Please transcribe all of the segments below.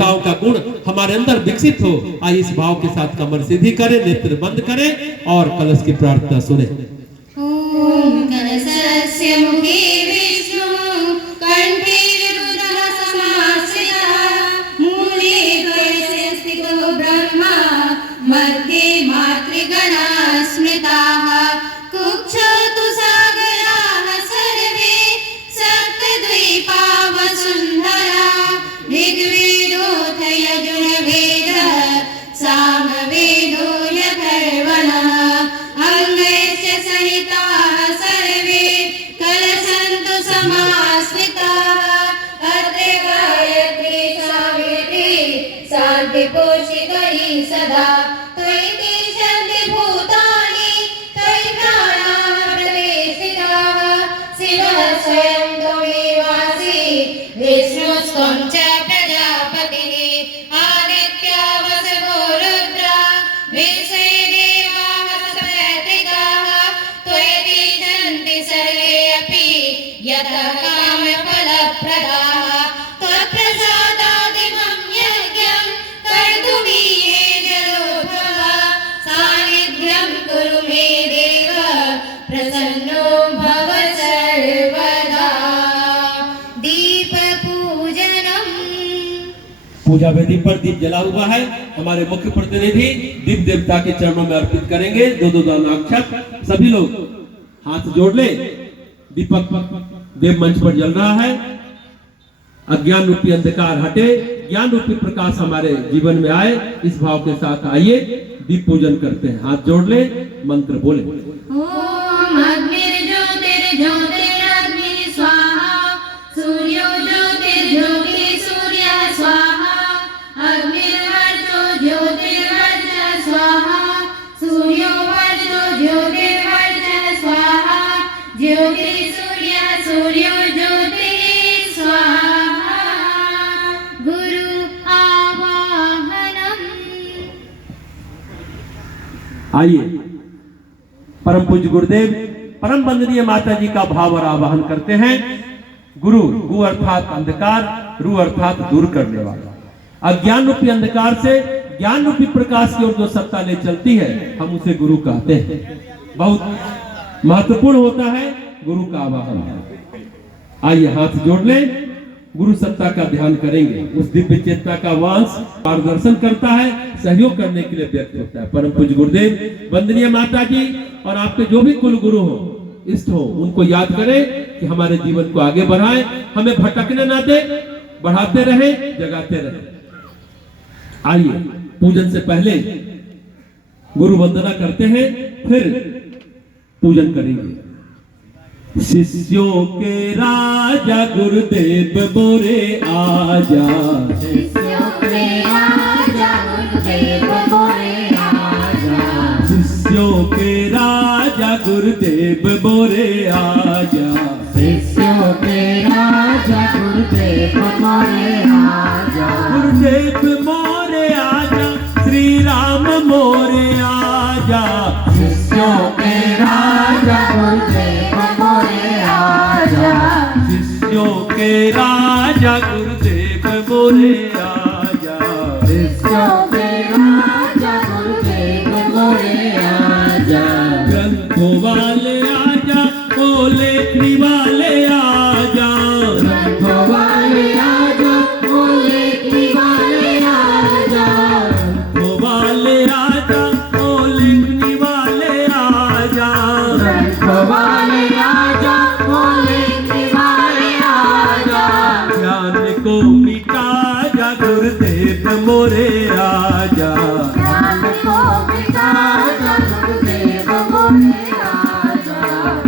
देवताओं का गुण हमारे अंदर विकसित हो। आइए इस भाव के साथ कमर सीधी करें, नेत्र बंद करें और कलश की प्रार्थना सुने। ओम कलशस्य मुखे विष्णु कंठे रुद्रः समाश्रितः मूले द्वयस्य स्थितो ब्रह्मा मध्ये मातृगणाः स्मृताः कुक्षौ सागराः सर्वे सप्तद्वीपाः वसुन्धरा ऋग्वेदोऽथ यजुर्वेदः सामवेदो अथर्वणः अंगैश्च सहिताः सर्वे कलशन्तु समाश्रिताः अत्र गायत्री सावित्री शान्तिपोषितरी सदा त्वयि तिष्ठन्ति भूतानि त्वयि प्राणाः प्रतिष्ठिताः शिवः स्वयं त्वमेवासि विष्णुस्त्वं च प्रजापतिः आदित्यो वसवो रुद्रा विश्वे देवाः सप्तैत्रिकाः त्वयि तिष्ठन्ति सर्वे अपि यतः कामफलप्रदाः त्वत्प्रसादादिमं यज्ञं कर्तुमीहे जलोद्भवः सान्निध्यं कुरु मे देव प्रसन्नो भव सर्वदा। दीपपूजनम्। पूजा वेदी पर दीप जला हुआ है। हमारे मुख्य प्रतिनिधि दीप देवता के चरणों में अर्पित करेंगे। दो दानाक्षर सभी लोग हाथ जोड़ ले। दीपक देव मंच पर जल रहा है। अज्ञान रूपी अंधकार हटे, ज्ञान रूपी प्रकाश हमारे जीवन में आए। इस भाव के साथ आइए दीप पूजन करते हैं। हाथ जोड़ ले, मंत्र बोले। ओम अग्निर्ज्योतिर्ज्योतिरग्निः स्वाहा सूर्यो ज्योतिर्ज्योतिः सूर्यः स्वाहा अग्निर्वर्चो ज्योतिर्वर्चः स्वाहा सूर्यो वर्चो ज्योतिर्वर्चः स्वाहा ज्योतिः सूर्यः सूर्यो ज्योतिः स्वाहा। गुरु आवाहनम्। आइए परम पूज्य गुरुदेव परम वंदनीय माता जी का भाव और आवाहन करते हैं। गुरु, गु अर्थात अंधकार, रू अर्थात दूर करने वाला। अज्ञान रूपी अंधकार से ज्ञान रूपी प्रकाश की ओर जो सत्ता ले चलती है, हम उसे गुरु कहते हैं। बहुत महत्वपूर्ण होता है गुरु का आवाहन। आइए हाथ जोड़ लें, गुरु सत्ता का ध्यान करेंगे। उस दिव्य चेतना का वांस मार्गदर्शन करता है, सहयोग करने के लिए व्यक्त होता है। परम पूज्य गुरुदेव, वंदनीय माता जी और आपके जो भी कुल गुरु हो, इष्ट हो, उनको याद करें कि हमारे जीवन को आगे बढ़ाएं, हमें भटकने ना दे, बढ़ाते रहे, जगाते रहे। आइए पूजन से पहले गुरु वंदना करते हैं, फिर पूजन करेंगे। शिष्यों के राजा गुरुदेव मोरे आजा, शिष्यों के राजा गुरुदेव मोरे आजा, शिष्यों के राजा गुरुदेव मोरे आजा, शिष्यों के राजा गुरुदेव मोरे आजा, गुरुदेव मोरे आजा, श्री राम मोरे आजा, शिष्यों के राजा गुरुदेव मोरे आजा, शिष्यों के राजा गुरुदेव मोरे आजा, शिष्यों के राजा गुरुदेव मोरे आजा, ग्रंथों वाले आजा, ओ लेखनी वाले आजा, ग्रंथों वाले आजा, ओ लेखनी वाले आजा, ग्रंथों वाले आजा, ओ लेखनी वाले आजा, ग्रंथों वाले आजा, ओ लेखनी वाले आजा, ज्ञान को मिटा जा गुरुदेव मोरे आजा, ज्ञान को मिटा जा गुरुदेव मोरे आजा,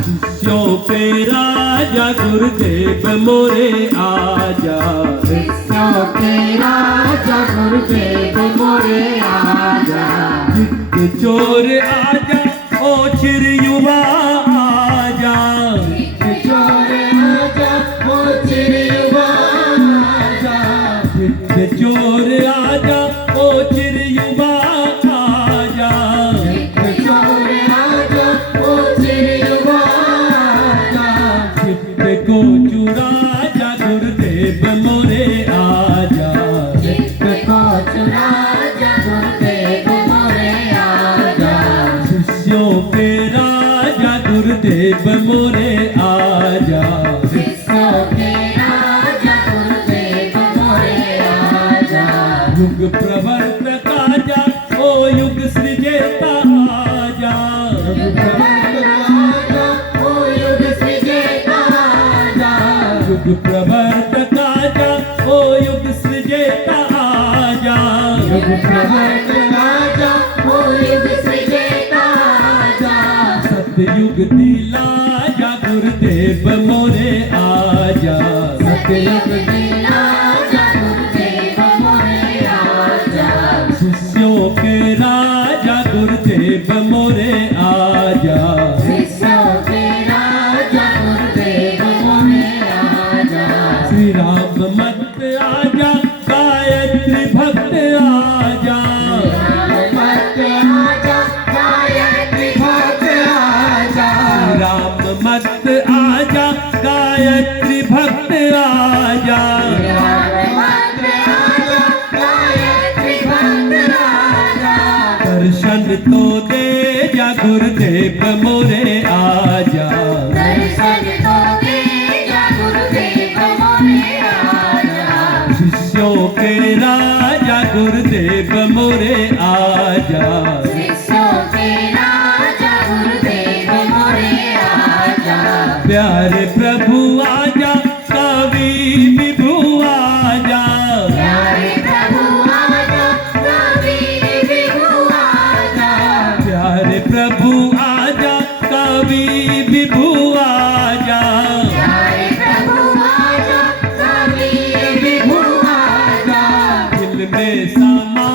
शिष्यों के राजा गुरुदेव मोरे आजा, शिष्यों के राजा गुरुदेव मोरे आजा, जित चोर आजा, ओ चिर युवा आजा, चोर आजा, ओ चिर युवा आजा, जित चोर आजा, ओ चिर युवा आजा, चोर आजा, ओ चिर युवा आजा, चित्त को चुरा जा गुरुदेव मोरे आजा, चित्त युग प्रवर्तक आजा, ओ युग सृजेता आजा। युग प्रवर्तक आजा, ओ युग सृजेता आजा। युग प्रवर्तक आजा, ओ युग सृजेता आजा। युग प्रवर्तक आजा, ओ युग सृजेता आजा। सतयुग दिला जा गुरुदेव मोरे आजा। सतयुग दिला जा गुरुदेव मोरे आजा। शिष्यों के राजा गुरुदेव मोरे आजा। शिष्यों के राजा गुरुदेव मोरे आजा। श्री राम मत आजा, गायत्री भक्त आजा। राम मत आजा, गायत्री भक्त आजा। राम मत आजा, गायत्री भक्त आजा। राम मत आजा, गायत्री भक्त आजा। दर्शन तो दे जा गुरुदेव मोरे आजा। दर्शन तो दे जा गुरुदेव मोरे आजा। शिष्यों के राजा गुरुदेव मोरे आजा। शिष्यों के राजा गुरुदेव मोरे आजा। प्यारे प्रभु आजा, कवि विभु आजा। प्यारे प्रभु आजा, कवि विभु आजा। प्यारे प्रभु आजा, कवि विभु आजा। प्यारे प्रभु आजा, कवि विभु आजा। दिल में समा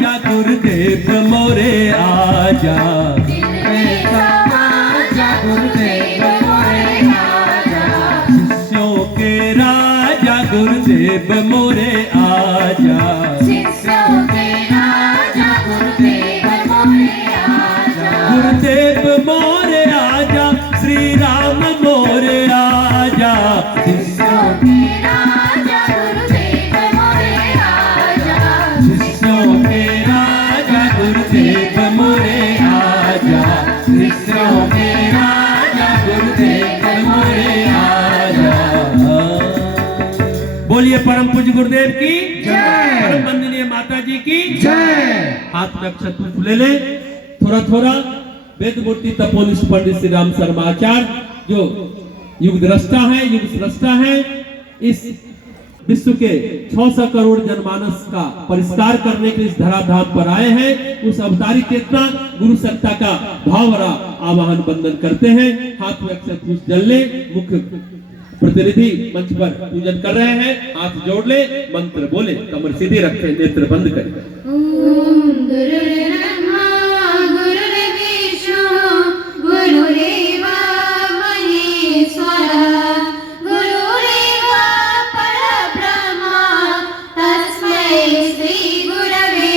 जा गुरुदेव मोरे आजा। दिल में समा जा गुरुदेव मोरे आजा। शिष्यों के राजा गुरुदेव मोरे आजा। शिष्यों के राजा गुरुदेव मोरे आजा। गुरुदेव मोरे आजा, श्री राम मोरे आजा। शिष्यों के राजा गुरुदेव मोरे आजा। शिष्यों के राजा गुरुदेव मोरे आजा। शिष्यों के राजा गुरुदेव मोरे आजा। बोलिए परम पूज्य गुरुदेव की जय। परम वंदनीय माता जी की जय। हाथ में अक्षत पुष्प ले ले। थोड़ा थोड़ा वेद मूर्ति तपोनिष्ठ पंडित श्री राम शर्मा आचार्य जो युग दृष्टा है, युग सृष्टा है, इस विश्व के 600 करोड़ जनमानस का परिष्कार करने के लिए इस धराधाम पर आए हैं। उस अवतारी चेतना गुरु सत्ता का भाव भरा आवाहन बंदन करते हैं। हाथ में अक्षत पुष्प जल ले। मुख्य प्रतिनिधि मंच पर पूजन कर रहे हैं। हाथ जोड़ ले, मंत्र बोले, कमर सीधी रखें, नेत्र बंद करें। ओम गुरुर्ब्रह्मा गुरुर्विष्णु गुरुरेव महेश्वरः गुरुरेव परब्रह्म तस्मै श्री गुरवे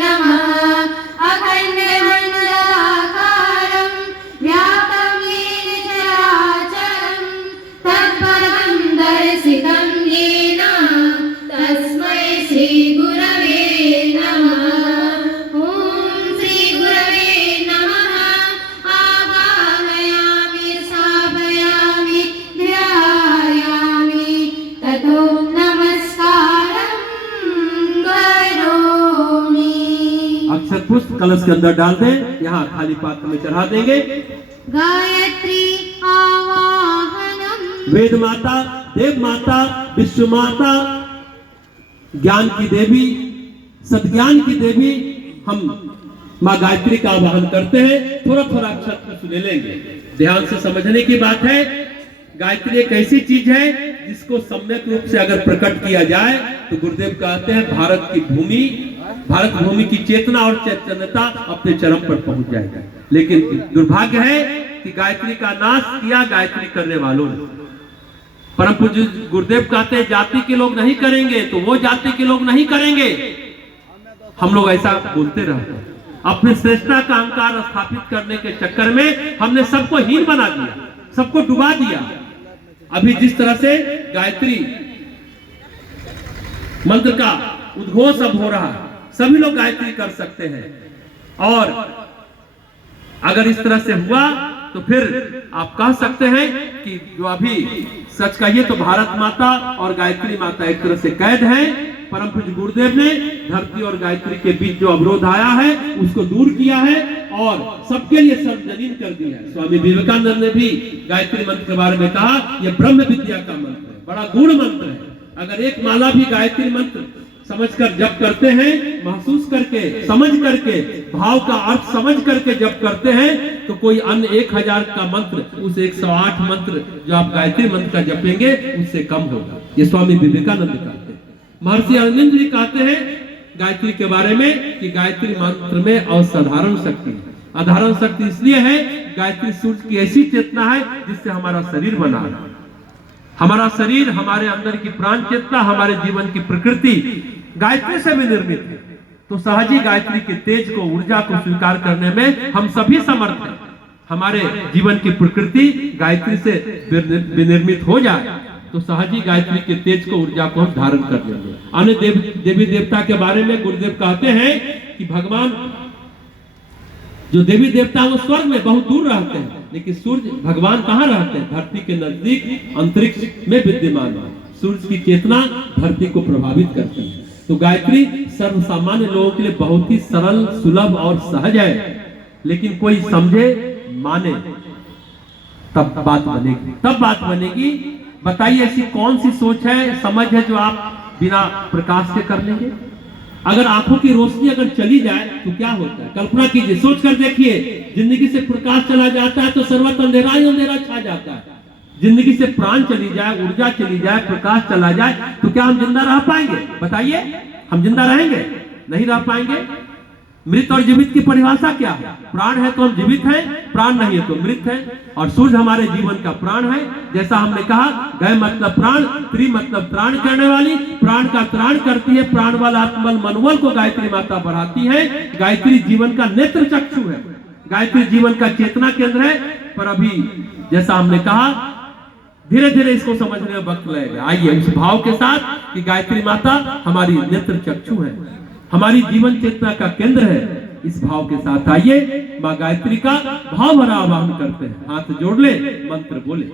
नमः। अखण्डमण्डलाकारं व्याप्तं येन चराचरं तत्पदं दर्शितं येन तस्मै श्री गुरवे नमः। ओम श्री गुरवे नमः। आवाहयामि स्थापयामि ध्यायामि ततो नमस्कारं करोमि। अक्षत पुष्प कलश के अंदर डाल दें, यहाँ खाली पात्र में चढ़ा देंगे। गायत्री आवाहनम। वेद माता, देव माता, विश्व माता, ज्ञान की देवी, सद्ज्ञान की देवी, हम माँ गायत्री का आवाहन करते हैं। थोड़ा थोड़ा अक्षत पुष्प ले लेंगे। ध्यान से समझने की बात है। गायत्री एक ऐसी चीज है जिसको सम्यक रूप से अगर प्रकट किया जाए तो गुरुदेव कहते हैं भारत की भूमि, भारत भूमि की चेतना और चैतन्यता अपने चरम पर पहुंच जाएगा। लेकिन दुर्भाग्य है कि गायत्री का नाश किया गायत्री करने वालों ने। परम पूज्य गुरुदेव कहते हैं जाति के लोग नहीं करेंगे तो वो जाति के लोग नहीं करेंगे। हम लोग ऐसा बोलते रहते हैं। अपने श्रेष्ठता का अहंकार स्थापित करने के चक्कर में हमने सबको हीन बना दिया, सबको डुबा दिया। अभी जिस तरह से गायत्री मंत्र का उद्घोष अब हो रहा है, सभी लोग गायत्री कर सकते हैं। और अगर इस तरह से हुआ तो फिर आप कह सकते हैं कि जो अभी सच कहिए तो भारत माता और गायत्री माता एक तरह से कैद हैं। परम पूज्य गुरुदेव ने धरती और गायत्री के बीच जो अवरोध आया है उसको दूर किया है और सबके लिए सार्वजनीन कर दिया है। स्वामी विवेकानंद ने भी गायत्री मंत्र के बारे में कहा, यह ब्रह्म विद्या का मंत्र है, बड़ा गूढ़ मंत्र है। अगर एक माला भी गायत्री मंत्र समझकर जप करते हैं, महसूस करके, समझ करके, भाव का अर्थ समझ करके जप करते हैं, तो कोई अन्य 1000 का मंत्र उस 108 मंत्र जो आप गायत्री मंत्र का जपेंगे उससे कम होगा। ये स्वामी विवेकानंद कहते हैं। महर्षि अरविंद जी कहते हैं गायत्री के बारे में कि गायत्री मंत्र में असाधारण शक्ति है। अधारण शक्ति इसलिए है, गायत्री सूर्य की ऐसी चेतना है जिससे हमारा शरीर बना है। हमारा शरीर, हमारे अंदर की प्राण चेतना, हमारे जीवन की प्रकृति गायत्री से भी निर्मित है। तो सहज ही गायत्री के तेज को, ऊर्जा को स्वीकार करने में हम सभी समर्थ हैं। हमारे जीवन की प्रकृति गायत्री से विनिर्मित हो जाए तो सहज ही गायत्री के तेज को, ऊर्जा को हम धारण कर लेंगे। अन्य देवी देवता के बारे में गुरुदेव कहते हैं कि भगवान जो देवी देवता वो स्वर्ग में बहुत दूर रहते हैं, लेकिन सूर्य भगवान कहाँ रहते हैं? धरती के नजदीक अंतरिक्ष में विद्यमान है। सूर्य की चेतना धरती को प्रभावित करती है। तो गायत्री सर्व सामान्य लोगों के लिए बहुत ही सरल, सुलभ और सहज है, लेकिन कोई समझे, माने, तब बात बनेगी। बताइए ऐसी कौन सी सोच है, समझ है जो आप बिना प्रकाश के कर लेंगे? अगर आंखों की रोशनी अगर चली जाए तो क्या होता है? कल्पना कीजिए, सोच कर देखिए, जिंदगी से प्रकाश चला जाता है तो सर्वत्र अंधेरा ही अंधेरा छा जाता है। जिंदगी से प्राण चली जाए, ऊर्जा चली जाए, प्रकाश चला जाए तो क्या हम जिंदा रह पाएंगे? बताइए, हम जिंदा रहेंगे? नहीं रह पाएंगे। मृत और जीवित की परिभाषा क्या है? प्राण है तो हम जीवित हैं, प्राण नहीं है तो मृत है। और सूर्य हमारे जीवन का प्राण है। जैसा हमने कहा, गय मतलब प्राण, त्रि मतलब त्राण करने वाली, प्राण का त्राण करती है, प्राण वाला आत्मबल मनोबल को गायत्री माता बढ़ाती है। गायत्री जीवन का नेत्र चक्षु है, गायत्री जीवन का चेतना केंद्र है। पर अभी जैसा हमने कहा, धीरे धीरे इसको समझने में वक्त लगेगा। आइए उस भाव के साथ कि गायत्री माता हमारी नेत्र चक्षु है, हमारी जीवन चेतना का केंद्र है, इस भाव के साथ आइए मां गायत्री का भाव भरा आवाहन करते हैं। हाथ जोड़ ले, मंत्र बोले।